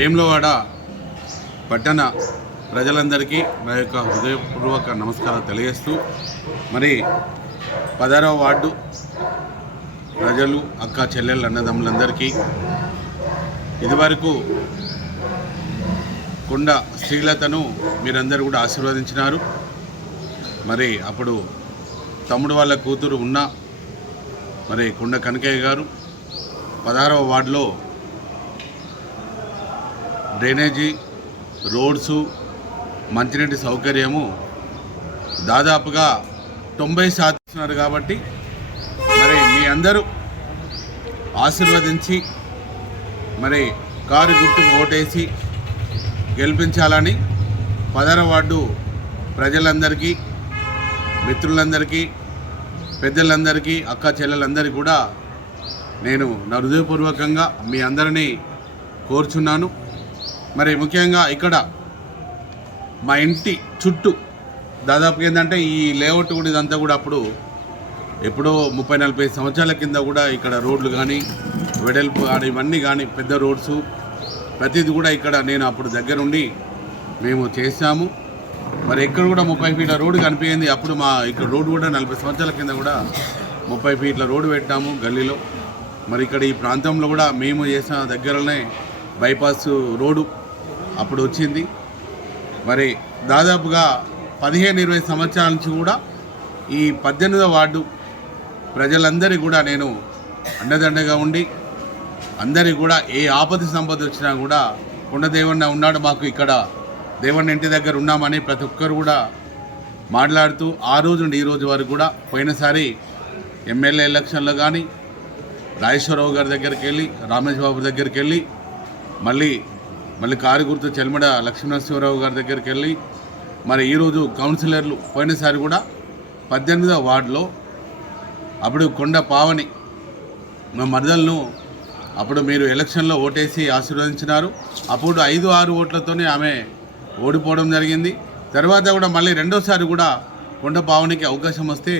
వేములవాడ పట్టణ ప్రజలందరికీ నా యొక్క హృదయపూర్వక నమస్కారాలు తెలియజేస్తూ మరి 16వ వార్డు ప్రజలు అక్క చెల్లెళ్ళు అన్నదమ్ములందరికీ ఇదివరకు కొండ శ్రీలతను మీరందరూ కూడా ఆశీర్వదించినారు. మరి అప్పుడు తమ్ముడు వాళ్ళ కూతురు ఉన్న మరి కొండ కనకయ్య గారు 16వ వార్డులో డ్రైనేజీ, రోడ్సు, మంచినీటి సౌకర్యము దాదాపుగా 90% కాబట్టి మరి మీ అందరూ ఆశీర్వదించి మరి కారు గుర్తుకు ఓటేసి గెలిపించాలని 16వ వార్డు ప్రజలందరికీ, మిత్రులందరికీ, పెద్దలందరికీ, అక్క చెల్లెలందరికీ కూడా నేను నా హృదయపూర్వకంగా మీ అందరినీ కోరుచున్నాను. మరి ముఖ్యంగా ఇక్కడ మా ఇంటి చుట్టూ దాదాపు ఏంటంటే ఈ లేఅవుట్ కూడా ఇదంతా కూడా అప్పుడు ఎప్పుడో 30-40 సంవత్సరాల కింద కూడా ఇక్కడ రోడ్లు కానీ వెడల్పు కానీ ఇవన్నీ కానీ పెద్ద రోడ్సు ప్రతిది కూడా ఇక్కడ నేను అప్పుడు దగ్గరుండి మేము చేసాము. మరి ఎక్కడ కూడా 30 ఫీట్ల రోడ్డు కనిపించింది. అప్పుడు మా ఇక్కడ రోడ్డు కూడా 40 సంవత్సరాల కింద కూడా 30 ఫీట్ల రోడ్డు పెట్టాము గల్లీలో. మరి ఇక్కడ ఈ ప్రాంతంలో కూడా మేము చేసిన దగ్గరనే బైపాస్ రోడ్డు అప్పుడు వచ్చింది. మరి దాదాపుగా 15-20 సంవత్సరాల నుంచి కూడా ఈ 18వ వార్డు ప్రజలందరికీ కూడా నేను అండదండగా ఉండి అందరికీ కూడా ఏ ఆపద సంపద వచ్చినా కూడా కొండ దేవన్న ఉన్నాడు మాకు, ఇక్కడ దేవన్న ఇంటి దగ్గర ఉన్నామని ప్రతి ఒక్కరు కూడా మాట్లాడుతూ ఆ రోజు నుండి ఈ రోజు వరకు కూడా పోయినసారి ఎమ్మెల్యే ఎలక్షన్లో కానీ రాజేశ్వరరావు గారి దగ్గరికి వెళ్ళి, రామేష్ బాబు దగ్గరికి వెళ్ళి, మళ్ళీ కారు గుర్తు చెల్మడ లక్ష్మీనరసింహరావు గారి దగ్గరికి వెళ్ళి, మరి ఈరోజు కౌన్సిలర్లు పోయినసారి కూడా 18వ వార్డులో అప్పుడు కొండ పావని మా మరదలను అప్పుడు మీరు ఎలక్షన్లో ఓటేసి ఆశీర్వదించినారు. అప్పుడు 5-6 ఓట్లతోనే ఆమె ఓడిపోవడం జరిగింది. తర్వాత కూడా మళ్ళీ రెండోసారి కూడా కొండ పావనికి అవకాశం వస్తే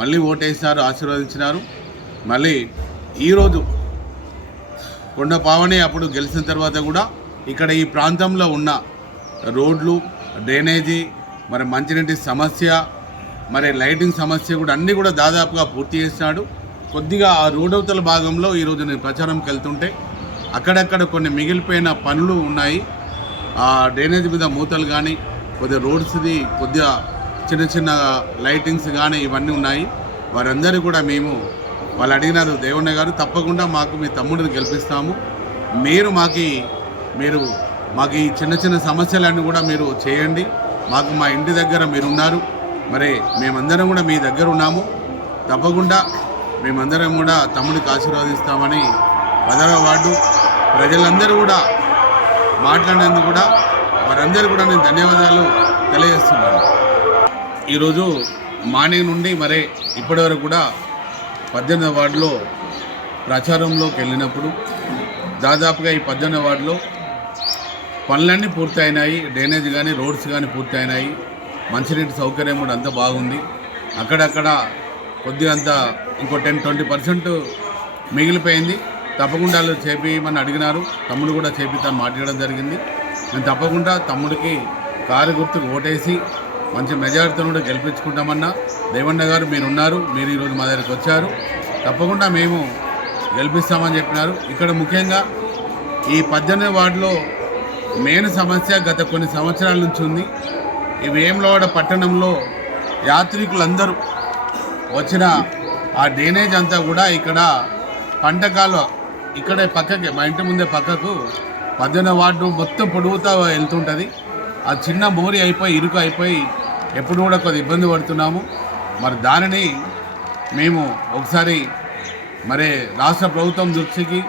మళ్ళీ ఓటేసినారు, ఆశీర్వదించినారు. మళ్ళీ ఈరోజు కొండ పావని అప్పుడు గెలిచిన తర్వాత కూడా ఇక్కడ ఈ ప్రాంతంలో ఉన్న రోడ్లు, డ్రైనేజీ, మరి మంచినీటి సమస్య, మరి లైటింగ్ సమస్య కూడా అన్నీ కూడా దాదాపుగా పూర్తి చేసినాడు. కొద్దిగా ఆ రోడ్డవతల భాగంలో ఈరోజు నేను ప్రచారంకి వెళ్తుంటే అక్కడక్కడ కొన్ని మిగిలిపోయిన పనులు ఉన్నాయి. ఆ డ్రైనేజ్ మీద మూతలు కానీ, కొద్దిగా రోడ్స్ది కొద్దిగా చిన్న లైటింగ్స్ కానీ ఇవన్నీ ఉన్నాయి. వారందరూ కూడా వాళ్ళు అడిగినారు, దేవన్న గారు తప్పకుండా మాకు మీ తమ్ముడిని గెలిపిస్తాము, మీరు మాకు ఈ చిన్న సమస్యలన్నీ కూడా మీరు చేయండి, మాకు మా ఇంటి దగ్గర మీరున్నారు, మరి మేమందరం కూడా మీ దగ్గర ఉన్నాము, తప్పకుండా మేమందరం కూడా తమ్ముడికి ఆశీర్వదిస్తామని 16వ వార్డు ప్రజలందరూ కూడా మాట్లాడినందుకు కూడా వారందరూ కూడా నేను ధన్యవాదాలు తెలియజేస్తున్నాను. ఈరోజు మార్నింగ్ నుండి మరి ఇప్పటివరకు కూడా 18వ వార్డులో ప్రచారంలోకి వెళ్ళినప్పుడు దాదాపుగా ఈ 18వ వార్డులో పనులన్నీ పూర్తయినాయి. డ్రైనేజ్ కానీ, రోడ్స్ కానీ పూర్తయినాయి. మంచినీటి సౌకర్యం కూడా అంతా బాగుంది. అక్కడక్కడ కొద్దిగా అంతా ఇంకో 10-20% మిగిలిపోయింది. తప్పకుండా వాళ్ళు చేపిమని అడిగినారు. తమ్ముడు కూడా చేపిస్తాను మాట్లాడడం జరిగింది. నేను తప్పకుండా తమ్ముడికి కారు గుర్తుకు ఓటేసి మంచి మెజారిటీతో కూడా గెలిపించుకుంటామన్నా. దేవన్న గారు మీరున్నారు, మీరు ఈరోజు మా దగ్గరికి వచ్చారు, తప్పకుండా మేము గెలిపిస్తామని చెప్పినారు. ఇక్కడ ముఖ్యంగా ఈ 18వ వార్డులో మెయిన్ సమస్య గత కొన్ని సంవత్సరాల నుంచి ఉంది. ఈ వేములవాడ పట్టణంలో యాత్రికులందరూ వచ్చిన ఆ డ్రైనేజ్ అంతా కూడా ఇక్కడ పంటకాలు ఇక్కడే పక్కకి, మా ఇంటి ముందే పక్కకు 18వ వార్డు మొత్తం పొడుగుతా వెళ్తుంటుంది. ఆ చిన్న మోరి ఇరుకు అయిపోయి ఎప్పుడు కూడా కొద్ది ఇబ్బంది పడుతున్నాము. మరి దానిని మేము ఒకసారి మరి రాష్ట్ర ప్రభుత్వం దృష్టికి,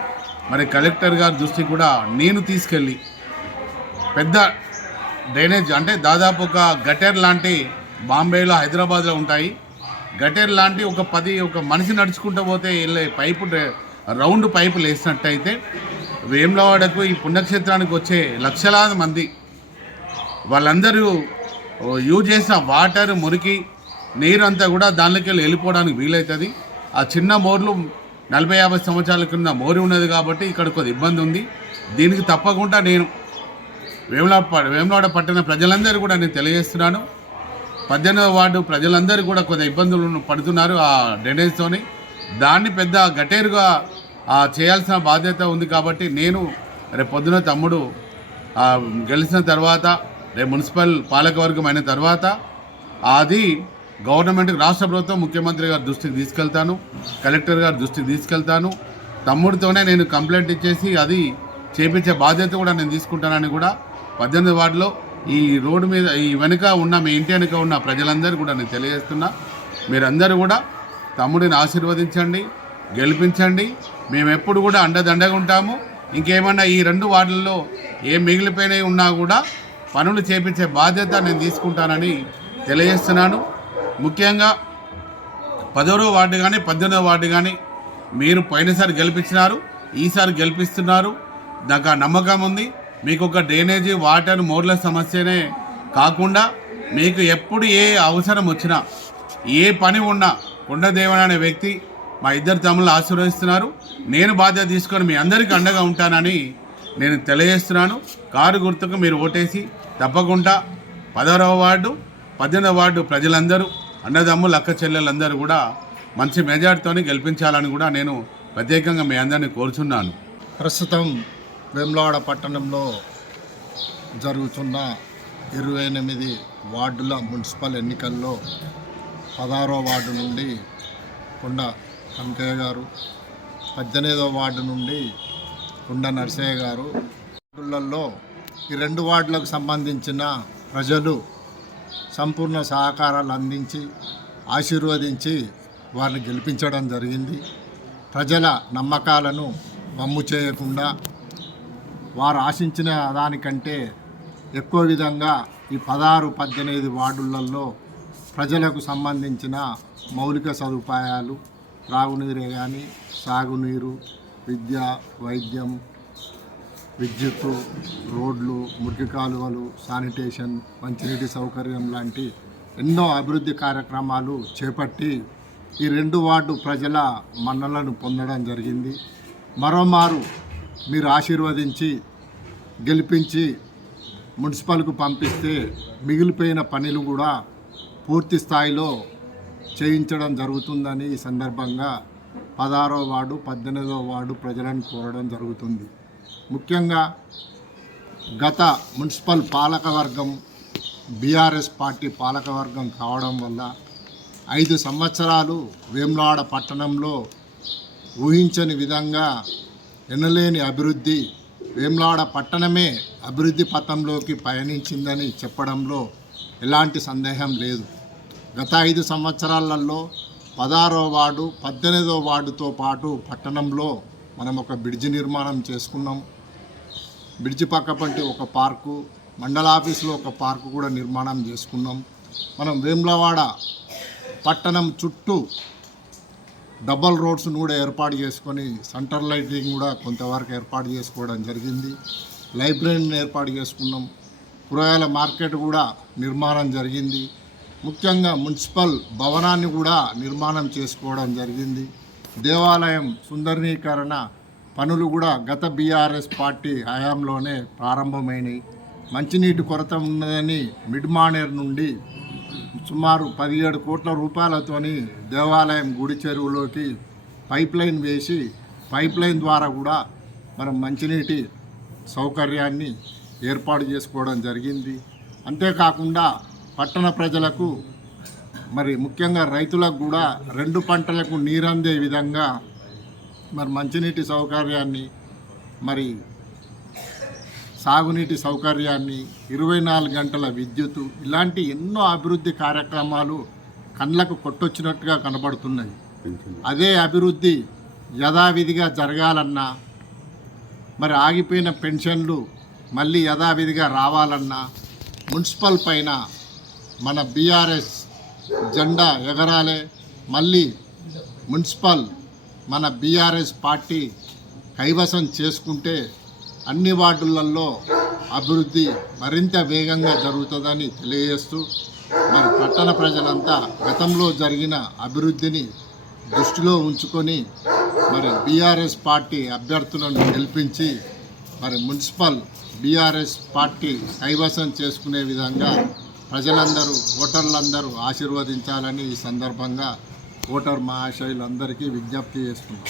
మరి కలెక్టర్ గారి దృష్టికి కూడా నేను తీసుకెళ్ళి పెద్ద డ్రైనేజ్ అంటే దాదాపు ఒక గటర్ లాంటి, బాంబేలో హైదరాబాద్లో ఉంటాయి గటర్ లాంటి ఒక మనిషి నడుచుకుంటూ పోతే వెళ్ళే రౌండ్ పైపులు వేసినట్టయితే వేములవాడకు ఈ పుణ్యక్షేత్రానికి వచ్చే లక్షలాది మంది వాళ్ళందరూ యూజ్ చేసిన వాటర్, మురికి నీరు అంతా కూడా దానిలోకి వెళ్ళిపోవడానికి వీలవుతుంది. ఆ చిన్న మోర్లు 40-50 సంవత్సరాల కింద మోరి ఉన్నది కాబట్టి ఇక్కడ కొద్ది ఇబ్బంది ఉంది. దీనికి తప్పకుండా నేను వేములవాడ పట్టణ ప్రజలందరూ కూడా నేను తెలియజేస్తున్నాను. 18వ వార్డు ప్రజలందరూ కూడా కొంత ఇబ్బందులు పడుతున్నారు ఆ డ్రైనేజ్తోని. దాన్ని పెద్ద గటేరుగా చేయాల్సిన బాధ్యత ఉంది. కాబట్టి నేను రేపు పొద్దున తమ్ముడు గెలిచిన తర్వాత, రేపు మున్సిపల్ పాలకవర్గం అయిన తర్వాత అది గవర్నమెంట్కి, రాష్ట్ర ప్రభుత్వం, ముఖ్యమంత్రి గారి దృష్టికి తీసుకెళ్తాను, కలెక్టర్ గారి దృష్టికి తీసుకెళ్తాను. తమ్ముడితోనే నేను కంప్లైంట్ ఇచ్చేసి అది చేపించే బాధ్యత కూడా నేను తీసుకుంటానని కూడా 18వ వార్డులో ఈ రోడ్డు మీద ఈ వెనుక ఉన్న మీ ఇంటి వెనుక ఉన్న ప్రజలందరూ కూడా నేను తెలియజేస్తున్నా. మీరందరూ కూడా తమ్ముడిని ఆశీర్వదించండి, గెలిపించండి. మేము ఎప్పుడు కూడా అండదండగా ఉంటాము. ఇంకేమన్నా ఈ 2 వార్డుల్లో ఏం మిగిలిపోయినవి ఉన్నా కూడా పనులు చేపించే బాధ్యత నేను తీసుకుంటానని తెలియజేస్తున్నాను. ముఖ్యంగా 10వ వార్డు కానీ 18వ వార్డు కానీ మీరు పోయినసారి గెలిపించినారు, ఈసారి గెలిపిస్తున్నారు. నాకు ఆ నమ్మకం ఉంది. మీకు ఒక డ్రైనేజీ, వాటర్, మోర్ల సమస్యనే కాకుండా మీకు ఎప్పుడు ఏ అవసరం వచ్చినా, ఏ పని ఉన్నా కొండదేవన్ అనే వ్యక్తి మా ఇద్దరు తమ్ముళ్ళు ఆశీర్వదిస్తున్నారు. నేను బాధ్యత తీసుకొని మీ అందరికీ అండగా ఉంటానని నేను తెలియజేస్తున్నాను. కారు గుర్తుకు మీరు ఓటేసి తప్పకుండా 16వ వార్డు 18వ వార్డు ప్రజలందరూ, అన్నదమ్ములు, అక్క చెల్లెలందరూ కూడా మంచి మెజార్టీతో గెలిపించాలని కూడా నేను ప్రత్యేకంగా మీ అందరినీ కోరుచున్నాను. ప్రస్తుతం వేములవాడ పట్టణంలో జరుగుతున్న 28 వార్డుల మున్సిపల్ ఎన్నికల్లో 16వ వార్డు నుండి కొండ కనకయ్య గారు, 18వ వార్డు నుండి కొండ నరసయ్య గారు, వార్డులలో ఈ 2 వార్డులకు సంబంధించిన ప్రజలు సంపూర్ణ సహకారాలు అందించి ఆశీర్వదించి వారిని గెలిపించడం జరిగింది. ప్రజల నమ్మకాలను వమ్ము చేయకుండా వారు ఆశించిన దానికంటే ఎక్కువ విధంగా ఈ 16, 18 వార్డులలో ప్రజలకు సంబంధించిన మౌలిక సదుపాయాలు, త్రాగునీరే కానీ, సాగునీరు, విద్య, వైద్యం, విద్యుత్తు, రోడ్లు, మురికి కాలువలు, శానిటేషన్, మంచినీటి సౌకర్యం లాంటి ఎన్నో అభివృద్ధి కార్యక్రమాలు చేపట్టి ఈ 2 వార్డు ప్రజల మన్నలను పొందడం జరిగింది. మరోమారు మీరు ఆశీర్వదించి గెలిపించి మున్సిపల్కు పంపిస్తే మిగిలిపోయిన పనులు కూడా పూర్తి స్థాయిలో చేయించడం జరుగుతుందని ఈ సందర్భంగా 16వ వార్డు 18వ వార్డు ప్రజలను కోరడం జరుగుతుంది. ముఖ్యంగా గత మున్సిపల్ పాలకవర్గం బీఆర్ఎస్ పార్టీ పాలకవర్గం కావడం వల్ల 5 సంవత్సరాలు వేములవాడ పట్టణంలో ఊహించని విధంగా ఎనలేని అభివృద్ధి, వేములవాడ పట్టణమే అభివృద్ధి పథంలోకి పయనించిందని చెప్పడంలో ఎలాంటి సందేహం లేదు. గత 5 సంవత్సరాలలో 16వ వార్డు 18వ వార్డుతో పాటు పట్టణంలో మనం ఒక బ్రిడ్జి నిర్మాణం చేసుకున్నాం. బ్రిడ్జి పక్కపంటి ఒక పార్కు, మండలాఫీసులో ఒక పార్కు కూడా నిర్మాణం చేసుకున్నాం. మనం వేములవాడ పట్టణం చుట్టూ డబల్ రోడ్స్ను కూడా ఏర్పాటు చేసుకొని సెంటర్ లైటింగ్ కూడా కొంతవరకు ఏర్పాటు చేసుకోవడం జరిగింది. లైబ్రరీని ఏర్పాటు చేసుకున్నాం. కూరగాయల మార్కెట్ కూడా నిర్మాణం జరిగింది. ముఖ్యంగా మున్సిపల్ భవనాన్ని కూడా నిర్మాణం చేసుకోవడం జరిగింది. దేవాలయం సుందరీకరణ పనులు కూడా గత బీఆర్ఎస్ పార్టీ హయాంలోనే ప్రారంభమైనవి. మంచినీటి కొరత ఉన్నదని మిడ్మానేర్ నుండి సుమారు 17 కోట్ల రూపాయలతోని దేవాలయం గుడి చెరువులోకి పైప్ లైన్ వేసి పైప్ లైన్ ద్వారా కూడా మనం మంచినీటి సౌకర్యాన్ని ఏర్పాటు చేసుకోవడం జరిగింది. అంతేకాకుండా పట్టణ ప్రజలకు మరి ముఖ్యంగా రైతులకు కూడా 2 పంటలకు నీరందే విధంగా మరి మంచినీటి సౌకర్యాన్ని, మరి సాగునీటి సౌకర్యాన్ని, 24 గంటల విద్యుత్తు, ఇలాంటి ఎన్నో అభివృద్ధి కార్యక్రమాలు కళ్ళకు కొట్టొచ్చినట్టుగా కనబడుతున్నాయి. అదే అభివృద్ధి యథావిధిగా జరగాలన్నా, మరి ఆగిపోయిన పెన్షన్లు మళ్ళీ యథావిధిగా రావాలన్నా మున్సిపల్ పైన మన బీఆర్ఎస్ జెండా ఎగరాలే. మళ్ళీ మున్సిపల్ మన బీఆర్ఎస్ పార్టీ కైవసం చేసుకుంటే అన్ని వార్డులలో అభివృద్ధి మరింత వేగంగా జరుగుతుందని తెలియజేస్తూ, మరి పట్టణ ప్రజలంతా గతంలో జరిగిన అభివృద్ధిని దృష్టిలో ఉంచుకొని మరి బీఆర్ఎస్ పార్టీ అభ్యర్థులను గెలిపించి మరి మున్సిపల్ బీఆర్ఎస్ పార్టీ కైవసం చేసుకునే విధంగా ప్రజలందరూ ఓటర్లందరూ ఆశీర్వదించాలని ఈ సందర్భంగా ఓటర్ మహాశయులందరికీ విజ్ఞప్తి చేస్తున్నాం.